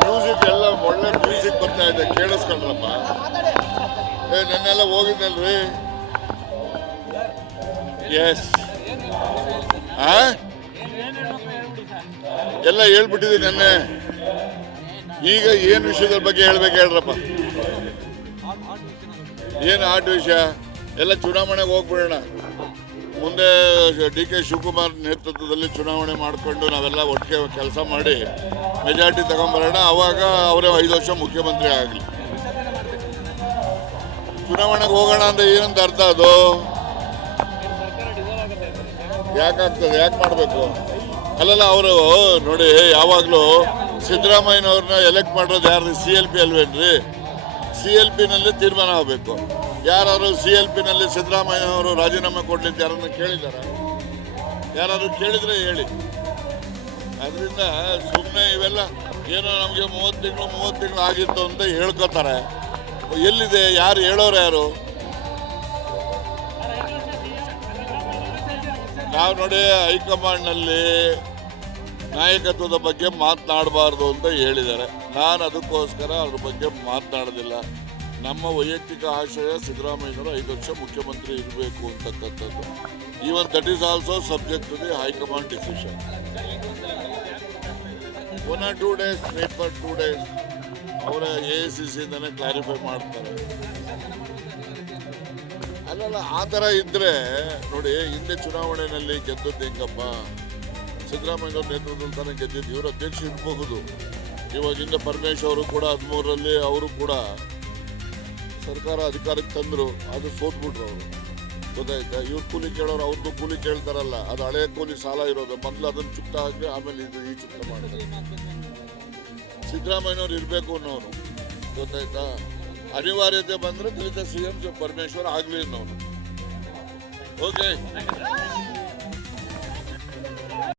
Music ಎಲ್ಲ ಒಳ್ಳೆ music ಬರ್ತಾ ಇದೆ ಕೇಳಿಸ್ಕೊಂಡ್ರಪ್ಪ ಏ ನೆನ್ನೆಲ್ಲ ಹೋಗಿದ್ನಲ್ರಿ ಎಸ್ ಆ? ಎಲ್ಲ ಹೇಳ್ಬಿಟ್ಟಿದ್ವಿ ನೆನ್ನೆ. ಈಗ ಏನು ವಿಷಯದ ಬಗ್ಗೆ ಹೇಳ್ಬೇಕು ಹೇಳ್ರಪ್ಪ. ಏನು ಆಟ ವಿಷಯ? ಎಲ್ಲ ಚುನಾವಣೆಗೆ ಹೋಗ್ಬಿಡೋಣ. ಮುಂದೆ ಡಿ ಕೆ ಶಿವಕುಮಾರ್ ನೇತೃತ್ವದಲ್ಲಿ ಚುನಾವಣೆ ಮಾಡಿಕೊಂಡು ನಾವೆಲ್ಲ ಒಟ್ಟಿಗೆ ಕೆಲಸ ಮಾಡಿ ಮೆಜಾರಿಟಿ ತಗೊಂಬರೋಣ. ಅವಾಗ ಅವರೇ ಐದು ವರ್ಷ ಮುಖ್ಯಮಂತ್ರಿ ಆಗಲಿ. ಚುನಾವಣೆಗೆ ಹೋಗೋಣ ಅಂದ್ರೆ ಏನಂತ ಅರ್ಥ ಅದು? ಯಾಕಾಗ್ತದೆ? ಯಾಕೆ ಮಾಡಬೇಕು? ಅಲ್ಲಲ್ಲ ಅವರು ನೋಡಿ, ಯಾವಾಗಲೂ ಸಿದ್ದರಾಮಯ್ಯನವ್ರನ್ನ ಎಲೆಕ್ಟ್ ಮಾಡಿರೋದು ಯಾರು ಸಿ ಎಲ್ ಪಿ ಅಲ್ವೇನ್ರಿ? ಸಿ ಎಲ್ ಪಿನಲ್ಲಿ ತೀರ್ಮಾನ ಆಗಬೇಕು. ಯಾರು ಸಿ ಎಲ್ ಪಿನಲ್ಲಿ ಸಿದ್ದರಾಮಯ್ಯನವರು ರಾಜೀನಾಮೆ ಕೊಡ್ಲಿ ಅಂತ ಯಾರನ್ನು ಕೇಳಿದಾರ? ಯಾರಾದ್ರು ಕೇಳಿದ್ರೆ ಹೇಳಿ. ಅದರಿಂದ ಸುಮ್ಮನೆ ಇವೆಲ್ಲ ಏನೋ ನಮಗೆ ಮೂವತ್ತು ತಿಂಗಳು ಮೂವತ್ತು ತಿಂಗಳು ಆಗಿತ್ತು ಅಂತ ಹೇಳ್ಕೊತಾರೆ. ಎಲ್ಲಿದೆ? ಯಾರು ಹೇಳೋರು ಯಾರು? ನಾವು ನೋಡಿ ಹೈಕಮಾಂಡ್ನಲ್ಲಿ ನಾಯಕತ್ವದ ಬಗ್ಗೆ ಮಾತನಾಡಬಾರ್ದು ಅಂತ ಹೇಳಿದ್ದಾರೆ. ನಾನು ಅದಕ್ಕೋಸ್ಕರ ಅದ್ರ ಬಗ್ಗೆ ಮಾತನಾಡೋದಿಲ್ಲ. ನಮ್ಮ ವೈಯಕ್ತಿಕ ಆಶಯ ಸಿದ್ದರಾಮಯ್ಯನವರು ಐದು ವರ್ಷ ಮುಖ್ಯಮಂತ್ರಿ ಇರಬೇಕು ಅಂತಕ್ಕಂಥದ್ದು. Even that is also subject to the high command decision. One or two days wait two days ಅವರ ಎ ಸಿ ಸಿಯಿಂದನೇ ಕ್ಲಾರಿಫೈ ಮಾಡ್ತಾರೆ. ಅಲ್ಲಲ್ಲ, ಆ ಥರ ಇದ್ದರೆ ನೋಡಿ, ಹಿಂದೆ ಚುನಾವಣೆಯಲ್ಲಿ ಗೆದ್ದದ್ದು ಹೆಂಗಪ್ಪ? ಸಿದ್ದರಾಮಯ್ಯವ್ರ ನೇತೃತ್ವದಲ್ಲಿ ಗೆದ್ದಿದ್ದು. ಇವರು ಅಧ್ಯಕ್ಷ ಇರಬಹುದು. ಇವಾಗಿಂದ ಪರಮೇಶ್ ಅವರು ಕೂಡ ಹದಿಮೂರರಲ್ಲಿ ಅವರು ಕೂಡ ಸರ್ಕಾರ ಅಧಿಕಾರಕ್ಕೆ ತಂದರು. ಅದು ಸೋತ್ಬಿಟ್ರು ಅವರು. ಗೊತ್ತಾಯ್ತಾ? ಇವ್ರು ಕೂಲಿ ಕೇಳೋರು ಅವ್ರದ್ದು ಕೂಲಿ ಕೇಳ್ತಾರಲ್ಲ. ಅದು ಹಳೆಯ ಕೂಲಿ ಸಾಲ ಇರೋದು. ಮೊದಲು ಅದನ್ನು ಚುಕ್ತ ಹಾಕಿ ಆಮೇಲೆ ಇದು ಈ ಚುಕ್ತ ಮಾಡಿದ್ರು. ಸಿದ್ದರಾಮಯ್ಯವ್ರು ಇರಬೇಕು ಅನ್ನೋರು ಗೊತ್ತಾಯ್ತಾ? ಅನಿವಾರ್ಯತೆ ಬಂದರೆ ದಲಿತ ಸಿ ಎಂ ಪರಮೇಶ್ವರ್ ಆಗಲಿ ಅನ್ನೋನು ಓಕೆ